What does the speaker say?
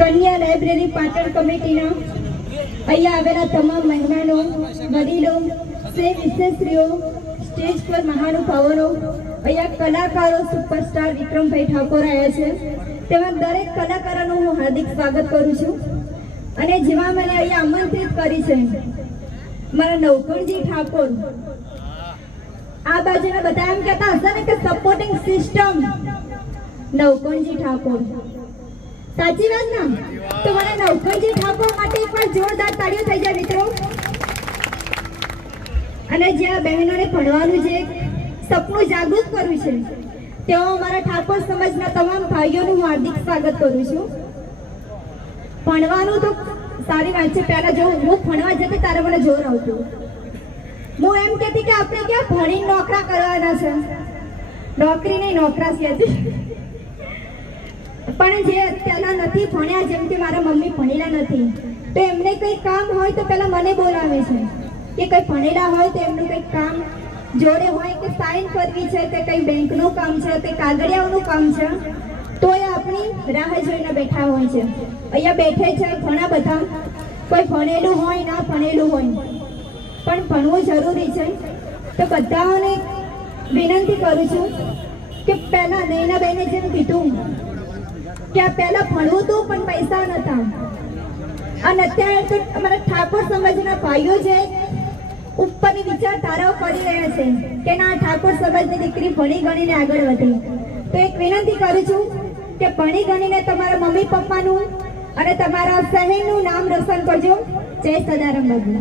કન્યા લાઇબ્રેરી પાટણ કમિટીના અહીંયા આવેલા તમામ મહેમાનો, વડીલો, વિશેષશ્રીઓ, સ્ટેજ પર મહાનુભાવો, અહીંયા કલાકારો સુપરસ્ટાર વિક્રમભાઈ ઠાકોર આવ્યા છે, તેમાં દરેક કલાકારોનું હું હાર્દિક સ્વાગત કરું છું. અને જેમાં મને અહીંયા આમંત્રિત કરી છે મારા નવકણજી ઠાકોર. આ બાજુના બધા એમ કહેતા હશે ને કે સપોર્ટિંગ સિસ્ટમ નવકણજી ઠાકોર. સાચી વાત ના? તો મને નવકણજી ઠાકોર માટે એકવાર જોરદાર તાળીઓ થઈ જાય મિત્રો. અને જે આ બહેનોને ભણવાનું જે સપનું જાગૃત કર્યું છે તેઓ અમારા ઠાકોર સમાજના તમામ ભાઈઓનું હું હાર્દિક સ્વાગત કરું છું. ભણવાનું તો સારી વાત છે. પહેલા જો હું ભણવા જતી ત્યારે મને જોર આવતું. હું એમ કહેતી કે આપણે ક્યાં ભણીને નોકરા કરવાના છે, નોકરી નહીં નોકરાસી હતી. પણ જે અત્યારના નથી ભણ્યા, જેમ કે મારા મમ્મી ભણેલા નથી, તો એમને કંઈ કામ હોય તો પહેલા મને બોલાવે છે કે કંઈ ભણેલા હોય તો એમનું કંઈક કામ જોડે હોય, કે સાઇન કરવી છે, કે કંઈ બેંકનું કામ છે, કે કાગળિયાઓનું કામ છે, તો એ આપણી રાહ જોઈને બેઠા હોય છે. અહીંયા બેઠે છે ઘણા બધા, કોઈ ભણેલું હોય ના ભણેલું હોય, પણ ભણવું જરૂરી છે. તો બધાને વિનંતી કરું છું કે પહેલા નૈનાબેને જેમ કીધું કે આ પહેલા ભણવું હતું પણ પૈસા નતા, અને અત્યારે તો અમારા ઠાકોર સમાજના ભાઈઓ જે ઉપરની વિચારધારાઓ કરી રહ્યા છે કે ના ઠાકોર સમાજની દીકરી ભણી ગણીને આગળ વધે. તો એક વિનંતી કરું છું કે ભણી ગણીને તમારા મમ્મી પપ્પાનું અને તમારા શહેરનું નામ રોશન કરજો. જય સદારામ બાબુ.